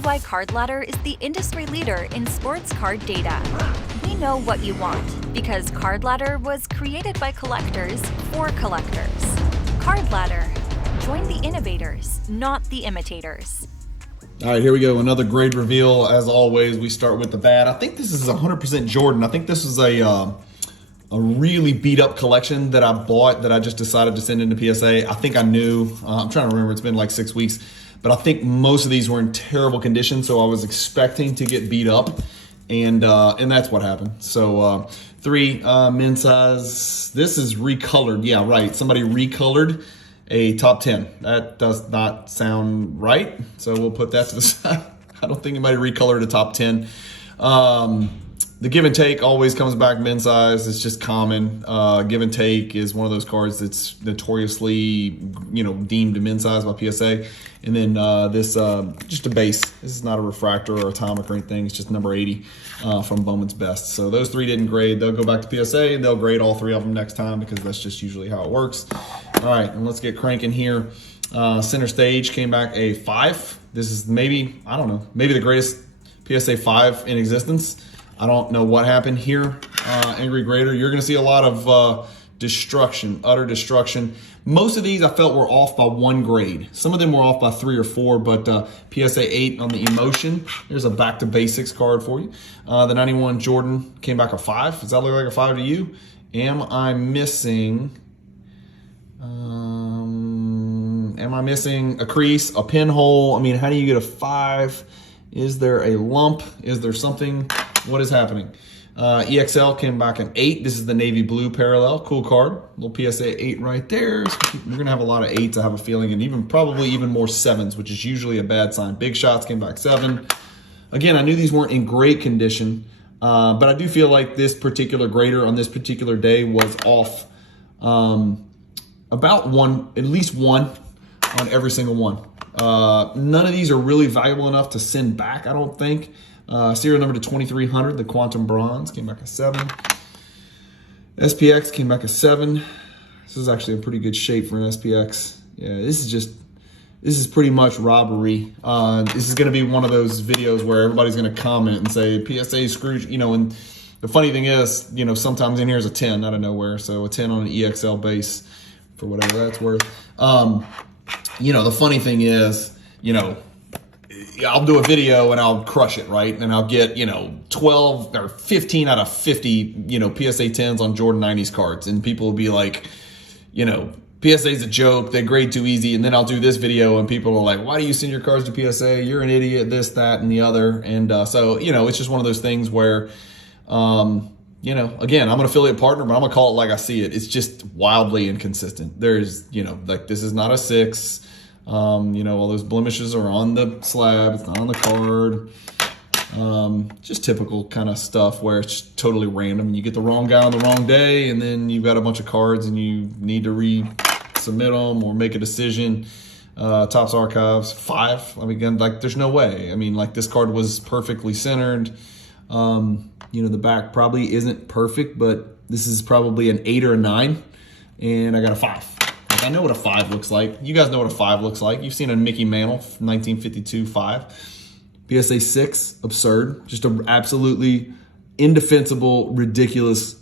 DY Card Ladder is the industry leader in sports card data. We know what you want because Card Ladder was created by collectors for collectors. Card Ladder. Join the innovators, not the imitators. All right, here we go. Another grade reveal. As always, we start with the bad. I think this is 100% Jordan. I think this is a really beat up collection that I bought that I just decided to send into PSA. I think I knew. I'm trying to remember. It's been like 6 weeks. But I think most of these were in terrible condition, so I was expecting to get beat up, and that's what happened. So 3 men's size. This is recolored. Yeah, right. Somebody recolored a top 10. That does not sound right, so we'll put that to the side. I don't think anybody recolored a top 10. The give and take always comes back men's size. It's just common. Give and take is one of those cards that's notoriously, deemed men's size by PSA. And then this, just a base. This is not a refractor or atomic or anything. It's just number 80 from Bowman's Best. So those 3 didn't grade. They'll go back to PSA and they'll grade all 3 of them next time because that's just usually how it works. All right, and let's get cranking here. Center Stage came back a 5. This is maybe the greatest PSA 5 in existence. I don't know what happened here. Angry Grader, you're going to see a lot of destruction, utter destruction. Most of these I felt were off by 1 grade. Some of them were off by 3 or 4, but PSA 8 on the Emotion. There's a back to basics card for you. The 91 Jordan came back a 5. Does that look like a 5 to you? Am I missing a crease, a pinhole? I mean, how do you get a 5? Is there a lump? Is there something? What is happening? EXL came back an 8. This is the navy blue parallel. Cool card. Little PSA 8 right there. So we're going to have a lot of 8s, I have a feeling, and probably even more 7s, which is usually a bad sign. Big Shots came back 7. Again, I knew these weren't in great condition, but I do feel like this particular grader on this particular day was off about 1, at least 1 on every single one. None of these are really valuable enough to send back, I don't think. Serial number to 2300, the Quantum Bronze, came back a 7. SPX came back a 7. This is actually in pretty good shape for an SPX. Yeah, this is pretty much robbery. This is going to be one of those videos where everybody's going to comment and say, PSA screwed, and the funny thing is, sometimes in here is a 10 out of nowhere. So a 10 on an EXL base for whatever that's worth. The funny thing is, I'll do a video and I'll crush it, right? And I'll get, 12 or 15 out of 50, PSA 10s on Jordan 90s cards. And people will be like, PSA's a joke. They grade too easy. And then I'll do this video and people are like, why do you send your cards to PSA? You're an idiot, this, that, and the other. And so, it's just one of those things where, again, I'm an affiliate partner, but I'm going to call it like I see it. It's just wildly inconsistent. There's, this is not a 6. All those blemishes are on the slab. It's not on the card. Just typical kind of stuff where it's just totally random. You get the wrong guy on the wrong day, and then you've got a bunch of cards and you need to resubmit them or make a decision. Topps Archives, 5. I mean, again, there's no way. I mean, this card was perfectly centered. The back probably isn't perfect, but this is probably an 8 or a 9, and I got a 5. I know what a 5 looks like. You guys know what a 5 looks like. You've seen a Mickey Mantle 1952 5. PSA 6, absurd. Just an absolutely indefensible, ridiculous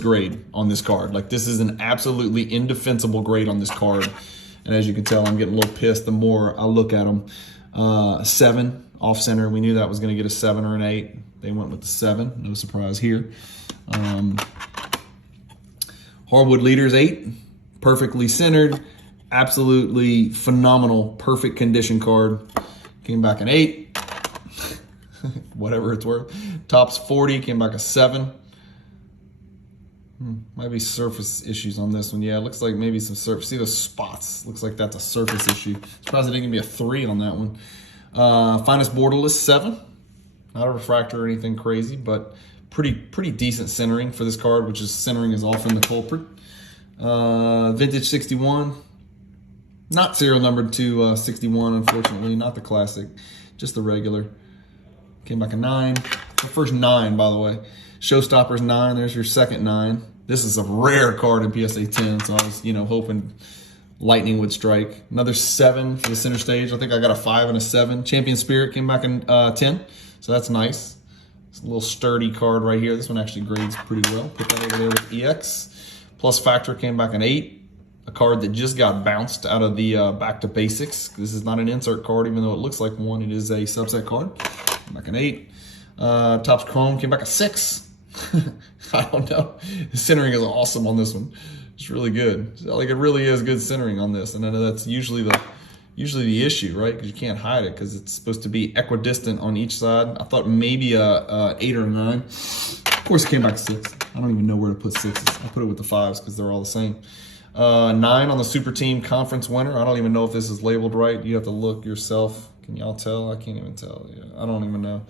grade on this card. This is an absolutely indefensible grade on this card. And as you can tell, I'm getting a little pissed the more I look at them. 7, off center. We knew that was going to get a 7 or an 8. They went with the 7. No surprise here. Hardwood Leaders 8. Perfectly centered, absolutely phenomenal, perfect condition card. Came back an 8, whatever it's worth. Topps 40 came back a 7. Might be surface issues on this one. Yeah, it looks like maybe some surface. See those spots? Looks like that's a surface issue. Surprised it didn't give me a 3 on that one. Finest Borderless 7. Not a refractor or anything crazy, but pretty decent centering for this card, which is centering is often the culprit. Vintage 61, not serial numbered to 61, unfortunately, not the classic, just the regular. Came back a 9, the first 9, by the way. Showstoppers 9, there's your second 9. This is a rare card in PSA 10, so I was, hoping Lightning would strike. Another 7 for the center stage. I think I got a 5 and a 7. Champion Spirit came back in 10, so that's nice. It's a little sturdy card right here. This one actually grades pretty well. Put that over there with EX. Plus Factor came back in 8. A card that just got bounced out of the Back to Basics. This is not an insert card, even though it looks like one. It is a subset card. Came back in 8. Topps Chrome came back a 6. I don't know. The centering is awesome on this one. It's really good. Like, it really is good centering on this, and I know that's usually the issue, right? Because you can't hide it because it's supposed to be equidistant on each side. I thought maybe a 8 or a 9. Of course, it came back 6. I don't even know where to put 6s. I put it with the 5s because they're all the same. 9 on the Super Team Conference winner. I don't even know if this is labeled right. You have to look yourself. Can y'all tell? I can't even tell. Yeah, I don't even know.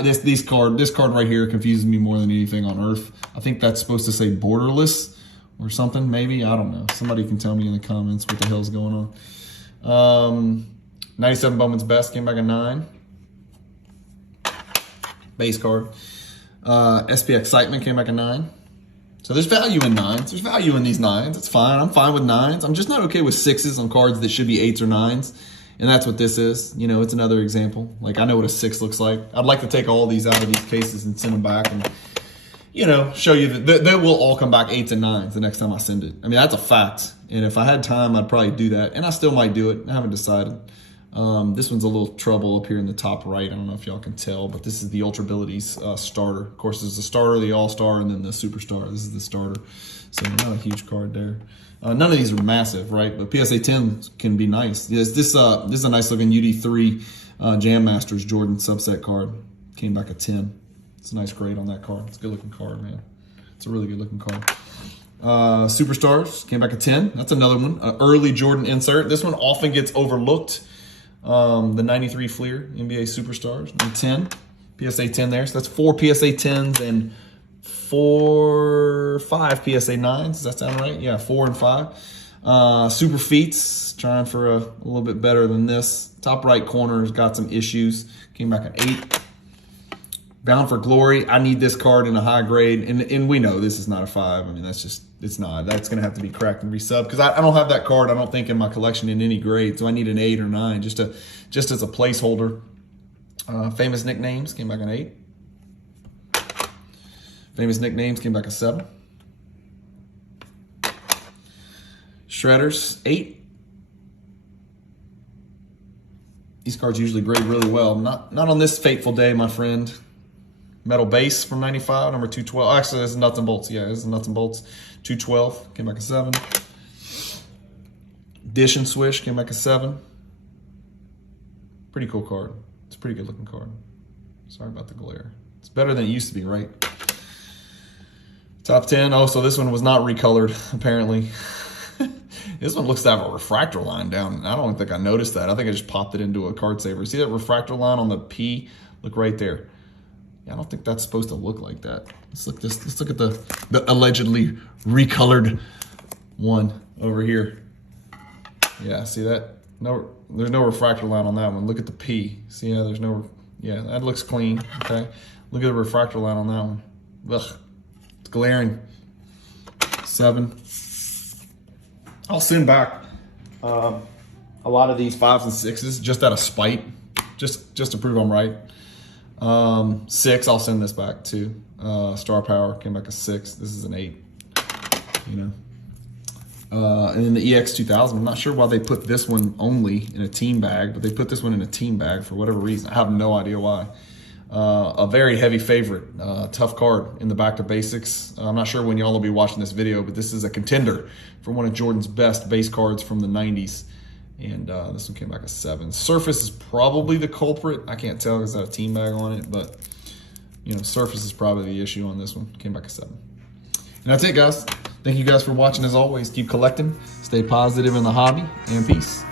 This card right here confuses me more than anything on earth. I think that's supposed to say borderless or something, maybe. I don't know. Somebody can tell me in the comments what the hell's going on. 97 Bowman's Best came back a 9. Base card. SP Excitement came back a 9. So there's value in 9s. There's value in these 9s. It's fine. I'm fine with 9s. I'm just not okay with 6s on cards that should be 8s or 9s. And that's what this is. You know, it's another example. Like, I know what a 6 looks like. I'd like to take all these out of these cases and send them back and, you know, show you that they will all come back 8s and 9s the next time I send it. I mean, that's a fact. And if I had time, I'd probably do that. And I still might do it. I haven't decided. This one's a little trouble up here in the top right. I don't know if y'all can tell, but this is the Ultra Abilities starter. Of course, there's the starter, the All-Star, and then the Superstar. This is the starter. So not a huge card there. None of these are massive, right? But PSA 10 can be nice. This is a nice looking UD3 Jam Masters Jordan subset card. Came back a 10. It's a nice grade on that card. It's a good looking card, man. It's a really good looking card. Superstars came back a 10. That's another one. Early Jordan insert. This one often gets overlooked. The 93 Fleer NBA Superstars, and 10. PSA 10 there. So that's 4 PSA 10s and 5 PSA 9s. Does that sound right? Yeah, 4 and 5. Super Feats, trying for a little bit better than this. Top right corner's got some issues. Came back at 8. Bound for Glory. I need this card in a high grade, and we know this is not a 5. I mean, that's just, it's not. That's going to have to be cracked and resub because I don't have that card, I don't think, in my collection in any grade, so I need an 8 or 9 just as a placeholder. Famous Nicknames came back an 8. Famous Nicknames came back a 7. Shredders, 8. These cards usually grade really well. Not on this fateful day, my friend. Metal Base from 95, number 212. Actually, this is Nuts and Bolts. Yeah, this is Nuts and Bolts. 212, came back a 7. Dish and Swish came back a 7. Pretty cool card. It's a pretty good looking card. Sorry about the glare. It's better than it used to be, right? Top 10. Oh, so this one was not recolored, apparently. This one looks to have a refractor line down. I don't think I noticed that. I think I just popped it into a card saver. See that refractor line on the P? Look right there. Yeah, I don't think that's supposed to look like that. Let's look at the allegedly recolored one over here. Yeah, see that? No, there's no refractor line on that one. Look at the P. See, yeah, there's no. Yeah, that looks clean. Okay, look at the refractor line on that one. Ugh, it's glaring. 7. I'll send back a lot of these 5s and 6s just out of spite, just to prove I'm right. 6, I'll send this back too. Star Power came back a 6. This is an 8. You know. And then the EX2000, I'm not sure why they put this one only in a team bag, but they put this one in a team bag for whatever reason. I have no idea why. A very heavy favorite, tough card in the Back to Basics. I'm not sure when y'all will be watching this video, but this is a contender for one of Jordan's best base cards from the 90s. And this one came back a 7. Surface is probably the culprit. I can't tell because there's a team bag on it, but you know, Surface is probably the issue on this one. Came back a 7. And that's it, guys. Thank you guys for watching as always. Keep collecting, stay positive in the hobby, and peace.